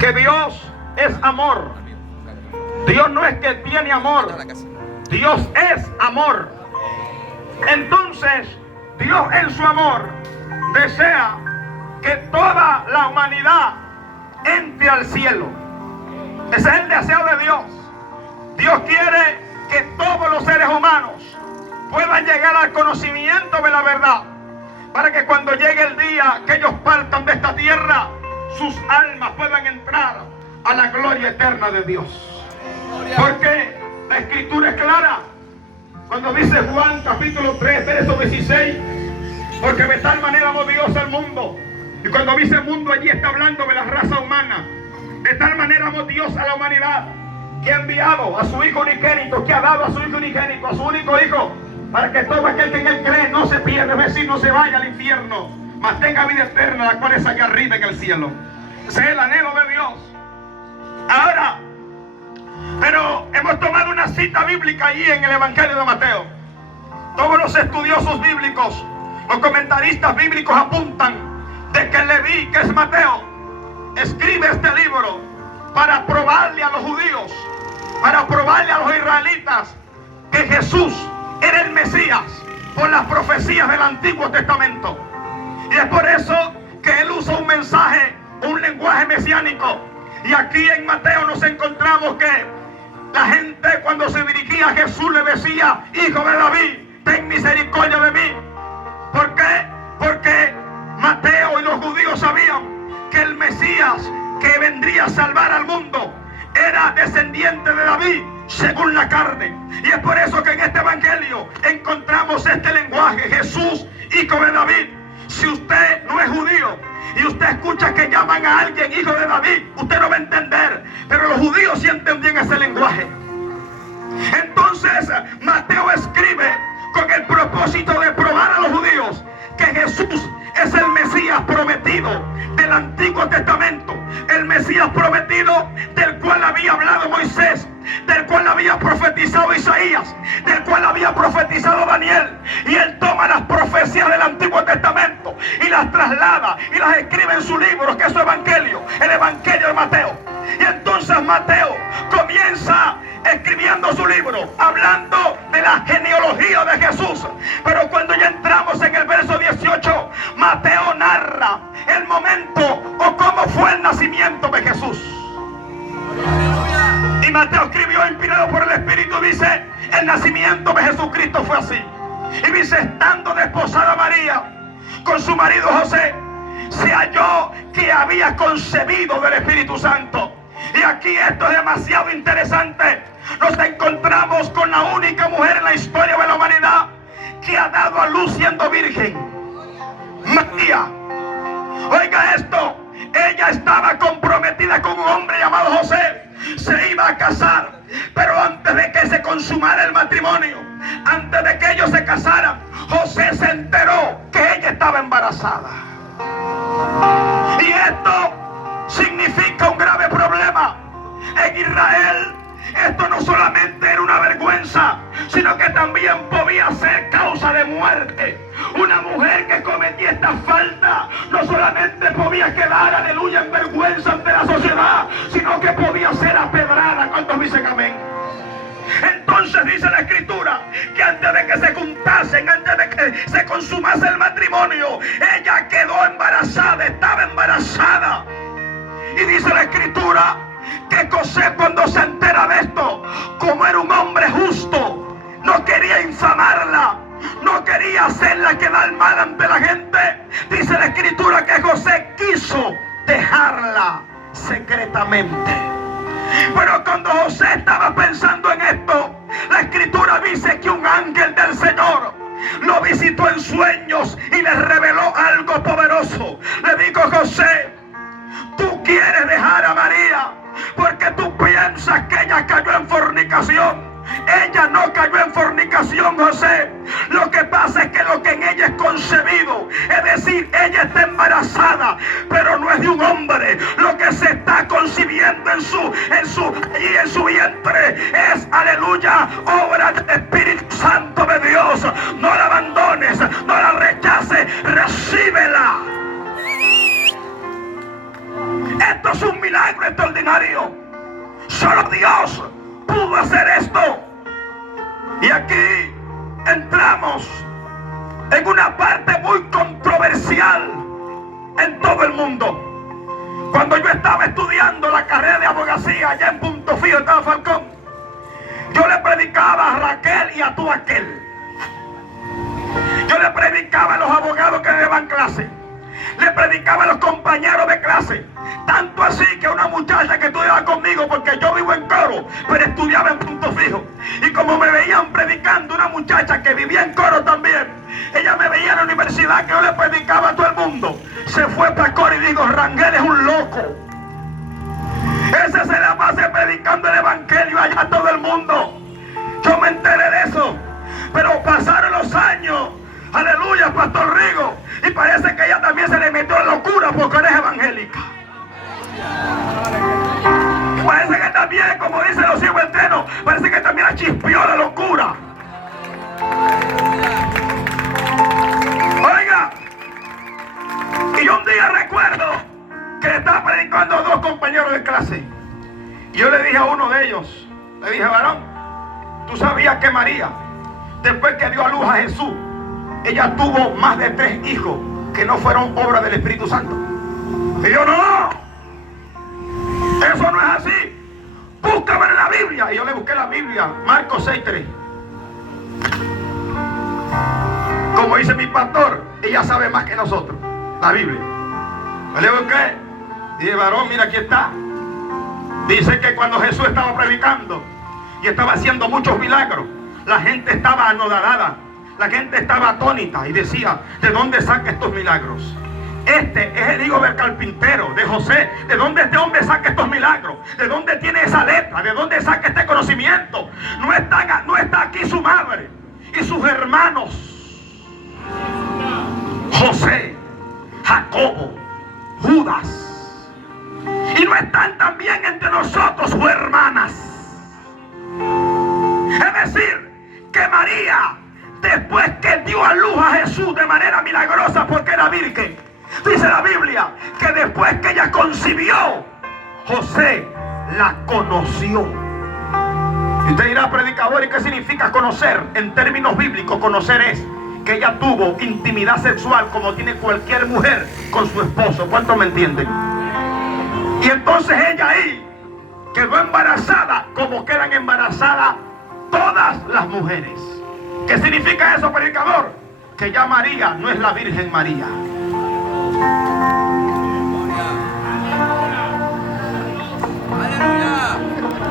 que Dios es amor. Dios no es que tiene amor, Dios es amor. Entonces, Dios en su amor desea que toda la humanidad entre al cielo. Ese es el deseo de Dios. Dios quiere que todos los seres humanos puedan llegar al conocimiento de la verdad, para que cuando llegue el día que ellos partan de esta tierra, sus almas puedan entrar a la gloria eterna de Dios. Porque la escritura es clara cuando dice Juan capítulo 3 verso 16: porque de tal manera amó Dios al mundo. Y cuando dice mundo, allí está hablando de la raza humana. De tal manera amó Dios a la humanidad, que ha enviado a su Hijo unigénito, que ha dado a su Hijo unigénito, a su único Hijo, para que todo aquel que en Él cree no se pierda, es decir, no se vaya al infierno, mas tenga vida eterna, la cual es allá arriba en el cielo. Ese es el anhelo de Dios. Ahora, pero hemos tomado una cita bíblica allí en el Evangelio de Mateo. Todos los estudiosos bíblicos, los comentaristas bíblicos apuntan de que Leví, que es Mateo, escribe este libro para probarle a los judíos, para probarle a los israelitas que Jesús era el Mesías por las profecías del Antiguo Testamento. Y es por eso que él usa un mensaje, un lenguaje mesiánico. Y aquí en Mateo nos encontramos que la gente, cuando se dirigía a Jesús, le decía: Hijo de David, ten misericordia de mí. ¿Por qué? Porque Mateo y los judíos sabían que el Mesías que vendría a salvar al mundo era descendiente de David según la carne. Y es por eso que en este evangelio encontramos este lenguaje: Jesús, hijo de David. Si usted no es judío y usted escucha que llaman a alguien hijo de David, usted no va a entender, pero los judíos sí entendían ese lenguaje. Entonces Mateo escribe con el propósito de probar a los judíos que Jesús es el Mesías prometido del Antiguo Testamento, el Mesías prometido del cual había hablado Moisés, del cual había profetizado Isaías, del cual había profetizado Daniel. Y él toma las profecías del Antiguo Testamento y las traslada y las escribe en su libro, que es su evangelio, el Evangelio de Mateo. Y entonces Mateo comienza escribiendo su libro hablando de la genealogía de Jesús. Pero cuando ya entramos en el verso 18, Mateo narra el momento o cómo fue el nacimiento de Jesús. Y Mateo escribió, inspirado por el Espíritu, dice: el nacimiento de Jesucristo fue así. Y dice: estando desposada María con su marido José, se halló que había concebido del Espíritu Santo. Y aquí esto es demasiado interesante. Nos encontramos con la única mujer en la historia de la humanidad que ha dado a luz siendo virgen, María. Oiga esto: ella estaba comprometida con un hombre llamado José. Se iba a casar, pero antes de que se consumara el matrimonio, antes de que ellos se casaran, José se enteró que ella estaba embarazada. Y esto significa un grave problema. En Israel, esto no solamente era una vergüenza, sino que también podía ser causa de muerte. Una mujer que cometía esta falta no solamente podía quedar, aleluya, en vergüenza ante la sociedad, sino que podía ser apedrada. ¿Cuántos dicen amén? Entonces dice la escritura que antes de que se juntasen, antes de que se consumase el matrimonio, ella quedó embarazada, estaba embarazada. Y dice la escritura que José, cuando se entera de esto, como era un hombre justo, no quería infamarla, no quería hacerla quedar mal ante la gente. Dice la escritura que José quiso dejarla secretamente. Pero cuando José estaba pensando en esto, la escritura dice que un ángel del Señor lo visitó en sueños y le reveló algo poderoso. Le dijo: José, tú quieres dejar a María porque tú piensas que ella cayó en fornicación. Ella no cayó en fornicación, José. Lo que pasa es que lo que en ella es concebido, es decir, ella está embarazada, pero no es de un hombre. Lo que se está concibiendo en su vientre es, aleluya, obra del Espíritu Santo de Dios. No la abandones, no la rechaces, recíbela. Esto es un milagro extraordinario. Solo Dios pudo hacer esto. Y aquí entramos en una parte muy controversial en todo el mundo. Cuando yo estaba estudiando la carrera de abogacía allá en Punto Fijo, estaba Falcón, yo le predicaba a Raquel y a tú aquel. Yo le predicaba a los abogados que me daban clase. Le predicaba a los compañeros de clase. Tanto así que una muchacha que estudiaba conmigo, porque yo vivo en Coro, pero estudiaba en Punto Fijo. Y como me veían predicando, una muchacha que vivía en Coro también, ella me veía en la universidad que yo le predicaba a todo el mundo. Se fue para Coro y digo, Rangel es un loco. Ese se la pasa predicando el evangelio allá a todo el mundo. Yo me enteré de eso. Pero pasaron los años. Aleluya, Pastor Rigo. Y parece que ella también se le metió la locura porque eres evangélica. Parece que también, como dicen los hijos entrenos, parece que también la chispeó la locura. Oiga, y un día recuerdo que estaba predicando a dos compañeros de clase. Y yo le dije a uno de ellos, le dije, varón, ¿tú sabías que María, después que dio a luz a Jesús, ella tuvo más de 3 hijos que no fueron obra del Espíritu Santo? Y yo, no, eso no es así. Búscame en la Biblia. Y yo le busqué la Biblia, Marcos 6:3. Como dice mi pastor, ella sabe más que nosotros, la Biblia. Me le busqué. Dije, varón, mira, aquí está. Dice que cuando Jesús estaba predicando y estaba haciendo muchos milagros, la gente estaba anodadada. La gente estaba atónita y decía, ¿de dónde saca estos milagros? Este es el hijo del carpintero, de José. ¿De dónde este hombre saca estos milagros? ¿De dónde tiene esa letra? ¿De dónde saca este conocimiento? No está aquí su madre y sus hermanos, José, Jacobo, Judas. Y no están también entre nosotros sus hermanas. Es decir, que María, después que dio a luz a Jesús de manera milagrosa porque era virgen, dice la Biblia que después que ella concibió, José la conoció. Y usted dirá, predicador, ¿y qué significa conocer? En términos bíblicos, conocer es que ella tuvo intimidad sexual como tiene cualquier mujer con su esposo. ¿Cuántos me entienden? Y entonces ella ahí quedó embarazada como quedan embarazadas todas las mujeres. ¿Qué significa eso, predicador? Que ya María no es la Virgen María.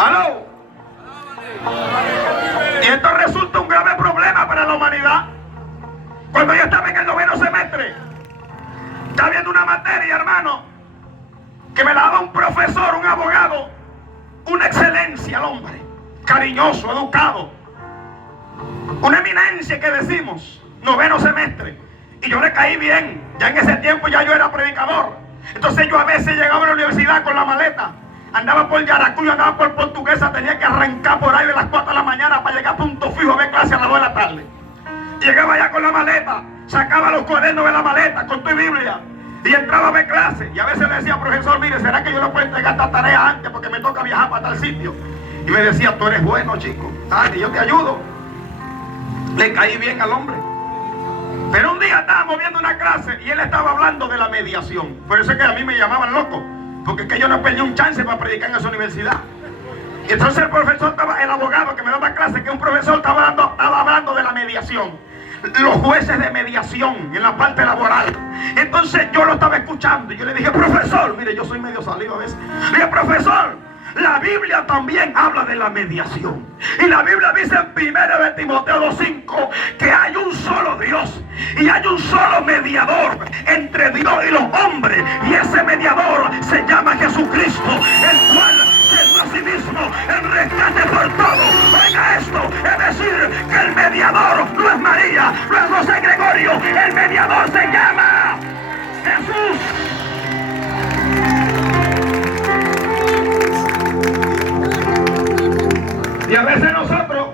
¡Aló! Y esto resulta un grave problema para la humanidad. Cuando yo estaba en el 9º semestre, estaba viendo una materia, hermano, que me la daba un profesor, un abogado, una excelencia al hombre, cariñoso, educado, una eminencia que decimos, 9º semestre. Y yo le caí bien. Ya en ese tiempo ya yo era predicador. Entonces yo a veces llegaba a la universidad con la maleta. Andaba por Yaracuy, andaba por Portuguesa. Tenía que arrancar por ahí de las 4 de la mañana para llegar a Punto Fijo a ver clase a las 2 de la tarde. Llegaba ya con la maleta, sacaba los cuadernos de la maleta con tu Biblia y entraba a ver clase. Y a veces le decía, profesor, mire, ¿será que yo no puedo entregar esta tarea antes porque me toca viajar para tal sitio? Y me decía, tú eres bueno, chico, dale, yo te ayudo. Le caí bien al hombre. Pero un día estábamos viendo una clase y él estaba hablando de la mediación. Por eso es que a mí me llamaban loco, porque es que yo no perdí un chance para predicar en esa universidad. Y entonces el profesor, el abogado que me daba clase, que un profesor estaba hablando de la mediación, los jueces de mediación en la parte laboral. Entonces yo lo estaba escuchando y yo le dije, profesor, mire, yo soy medio salido a veces. Le dije, profesor, la Biblia también habla de la mediación. Y la Biblia dice en 1 de Timoteo 2:5 que hay un solo Dios y hay un solo mediador entre Dios y los hombres. Y ese mediador se llama Jesucristo, el cual se dio a sí mismo el rescate por todo. Oiga esto, es decir, que el mediador no es María, no es José Gregorio, el mediador se llama Jesús. Y a veces nosotros,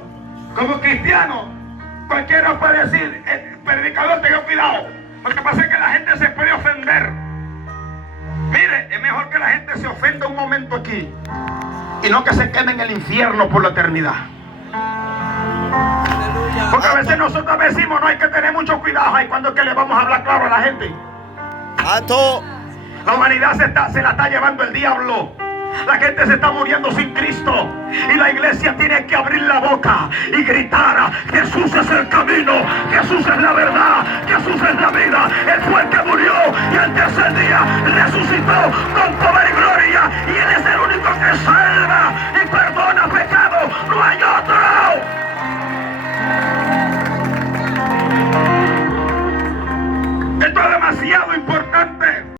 como cristianos, cualquiera puede decir, predicador, tenga cuidado. Lo que pasa es que la gente se puede ofender. Mire, es mejor que la gente momento aquí y no que se quede en el infierno por la eternidad. Porque a veces nosotros decimos, no, hay que tener mucho cuidado. Ay, cuando es que le vamos a hablar claro a la gente. La humanidad se la está llevando el diablo. La gente se está muriendo sin Cristo. Y la iglesia tiene que abrir la boca y gritar: Jesús es el camino, Jesús es la verdad, Jesús es la vida. Él fue el que murió y al tercer día resucitó con